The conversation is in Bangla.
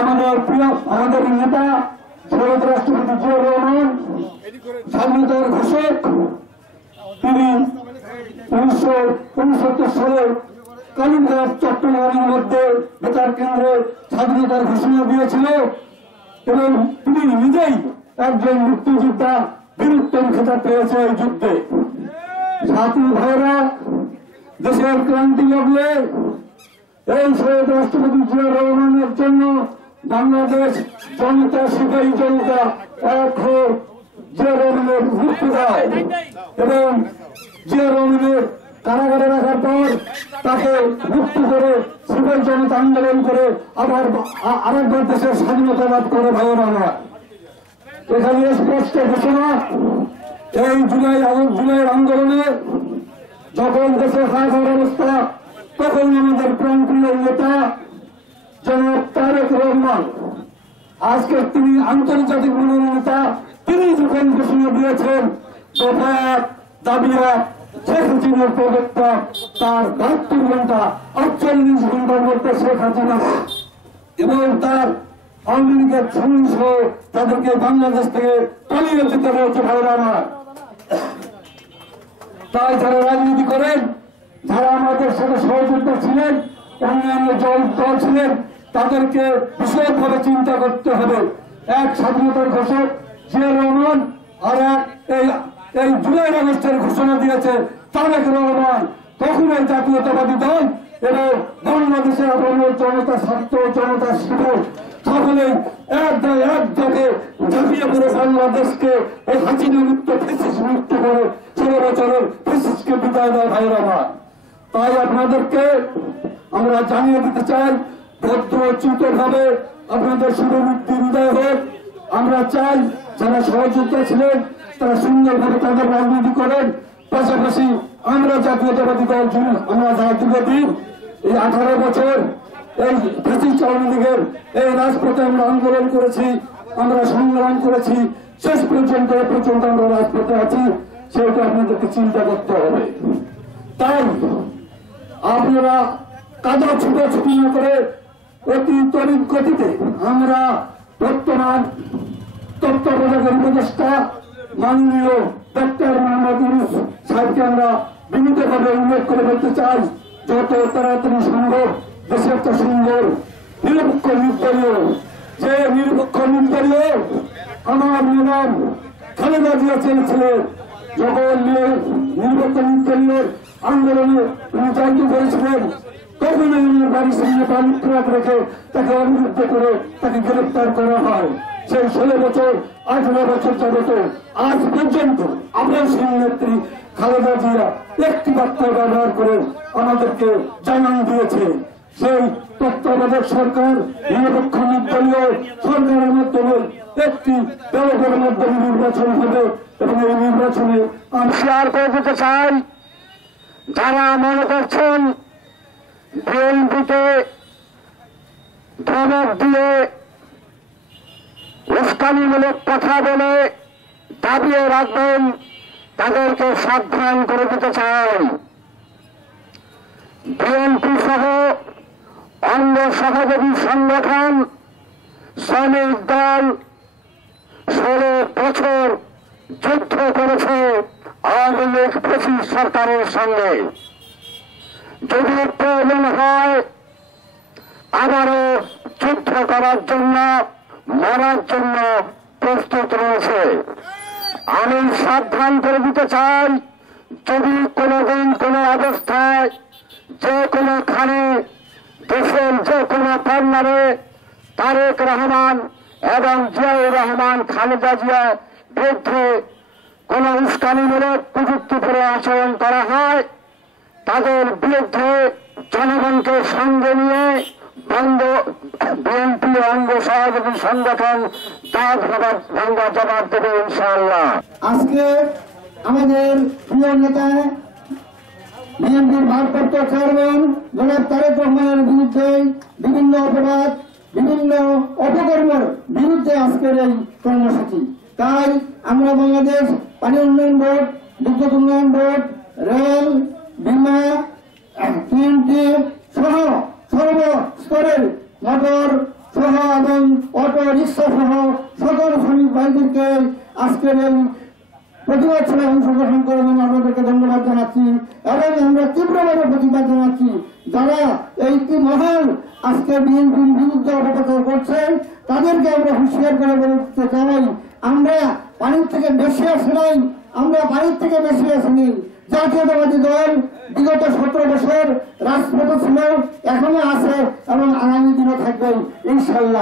আমাদের প্রিয় আমাদের নেতা শহীদ রাষ্ট্রপতি জিয়াউর রহমান স্বাধীনতার ঘোষক। তিনি 1969 সালে কালীঘাট চট্টগ্রামের মধ্যে বেতার কেন্দ্রে স্বাধীনতার ঘোষণা দিয়েছিল এবং তিনি নিজেই একজন মুক্তিযোদ্ধা, বীরত্তম খেতাব পেয়েছে এই যুদ্ধে। সাথী ভাইরা, দেশের ক্রান্তি লগ্নে এই শহীদ রাষ্ট্রপতি জিয়াউর রহমানের জন্য বাংলাদেশ জনতা, সিপাহী জনতা এক হয়ে জিয়া রহমানের মুক্তি দেয় এবং জিয়া রহমানের কারাগারে রাখার পর তাকে মুক্তি করে সিপাহী জনতা আন্দোলন করে আবার আরেকবার দেশের স্বাধীনতা লাভ করে। ভাইয়েরা আমার, এখানে স্পষ্ট ঘোষণা, এই জুলাইয়ের আন্দোলনে যখন দেশের হাহাকার অবস্থা, তখন আমাদের প্রাণপ্রিয় নেতা জনাব তারেক রহমান, আজকে তিনি আন্তর্জাতিক মানের নেতা, তিনি যখন ঘোষণা দিয়েছেন দফা দাবিয়া শেখ হাসিনার প্রবক্তা তার 72 ঘন্টা 48 ঘন্টার মধ্যে শেখ হাসিনা এবং তার আওয়ামী লীগের সহ তাদেরকে বাংলাদেশ থেকে পালিয়ে যেতে হয়েছে। ভাইরা আমার, তাই যারা রাজনীতি করেন, যারা আমাদের সাথে সহযোগিতা ছিলেন, অন্যান্য দল ছিলেন, তাদেরকে বিশদভাবে চিন্তা করতে হবে। এক স্বাধীনতার ঘোষক জিয়াউর রহমান, আর এই জুলাই আগস্টের ঘোষণা দিয়েছে তারেক রহমান। কখনোই জাতীয়তাবাদী দল এবং বাংলাদেশের জনতা, ছাত্র জনতা, শিবির সকলেই একযোগে ঝাঁপিয়ে পড়ে বাংলাদেশকে এই হাসিনা মুক্ত, ফ্যাসিস্ট মুক্ত করে 16 বছরের ফ্যাসিস্টকে বিদায় দেয়। ভাইয়েরা আমার, তাই আপনাদেরকে আমরা জানিয়ে দিতে চাই, ভদ্রচিত ভাবে আপনাদের শুভমুক্তি বিদায় হোক। আমরা চাই যারা সহযোগিতা ছিলেন তারা সুন্দরভাবে তাদের রাজনীতি করেন। পাশাপাশি আমরা জাতীয়তাবাদী দল আমরা যারা দীর্ঘদিন এই 18 বছর এই ফ্যাসিস্ট আওয়ামী লীগের এই রাজপথে আমরা আন্দোলন করেছি, আমরা সংগ্রাম করেছি, শেষ পর্যন্ত আমরা রাজপথে আছি, সেটা আপনাদেরকে চিন্তা করতে হবে। তাই আপনারা কাদা ছুটাছুটি না করে অতি তড়িৎ গতিতে আমরা বর্তমান তত্ত্বাবধায়ক উপদেষ্টা মাননীয় ডক্টর মোহাম্মদ ইউনূস সাহেবকে আমরা বিনীতভাবে উল্লেখ করে বলতে চাই, যত তাড়াতাড়ি সম্ভব দেশে একটা সুন্দর নিরপেক্ষ নির্দলীয়, যে নিরপেক্ষ নির্দলীয় আমার ম্যাডাম খালেদা জিয়া চেয়েছিলেন, যখন নিরপেক্ষ নির্দলীয় আন্দোলনে তিনি চাইতে করেছিলেন, তখন আমার বাড়ির সামনে পানিট্রাক রেখে তাকে অবরুদ্ধ করে তাকে গ্রেফতার করা হয়। সেই 16 বছর 18 বছর যাবত আজ পর্যন্ত আপনার নেত্রী খালেদা জিয়া একটি বার্তা ব্যবহার করে আমাদেরকে জানান দিয়েছে, সেই তত্ত্বাবধায়ক সরকার নিরপেক্ষ নির্দলীয় সরকারের মাধ্যমে একটি ব্যালটের মাধ্যমে নির্বাচন হবে এবং এই নির্বাচনে আমি শেয়ার করে দিতে চাই, যারা মনে করছেন বিএনপিকে ধমক দিয়ে উস্কানিমূলক কথা বলে দাবিয়ে রাখবেন, তাদেরকে সাবধান করে দিতে চাই। বিএনপি সহ অঙ্গ সহযোগী সংগঠন, শ্রমিক দল 16 বছর যুদ্ধ করেছে আওয়ামী লীগ ফ্যাসিস্ট সরকারের সঙ্গে। যদি প্রয়োজন হয় আবারও যুদ্ধ করার জন্য, মরার জন্য প্রস্তুত রয়েছে। আমি সাবধান করে দিতে চাই, যদি কোনোদিন কোনো অবস্থায় যে কোনোখানে দেশের যে কোনো কর্নারে তারেক রহমান এবং জিয়াউর রহমান খালেদা জিয়ার বিরুদ্ধে কোন উস্কানিমূলক প্রযুক্তিপূর্ণ আচরণ করা হয়, তাদের বিরুদ্ধে জনগণকে সঙ্গে নিয়ে বিএনপি অঙ্গ সহযোগী সংগঠন তার ভাঙ্গা জবাব দেবে ইনশাআল্লাহ। আজকে আমাদের প্রিয় নেতা বিএনপির ভারপ্রাপ্ত চেয়ারম্যান জনাব তারেক রহমানের বিরুদ্ধে বিভিন্ন অপরাধ, বিভিন্ন অপকর্মের বিরুদ্ধে আজকের এই কর্মসূচি। তাই আমরা বাংলাদেশ পানি উন্নয়ন বোর্ড, বিদ্যুৎ উন্নয়ন বোর্ড, রেল, বিমা, TNT সহ সর্বস্তরের মোটর সহ রাজনীতি মহল আজকে বিএনপির বিরুদ্ধে অপপ্রচার করছেন, তাদেরকে আমরা হুঁশিয়ার করে বলতে চাই, আমরা পানির থেকে বেশি আসি নাই, আমরা পানির থেকে বেশি আসিনি। জাতীয়তাবাদী দল বিগত 17 বছর রাজপথে ছিল, এখনো আছে এবং আগামী দিনও থাকবে ইনশাল্লাহ।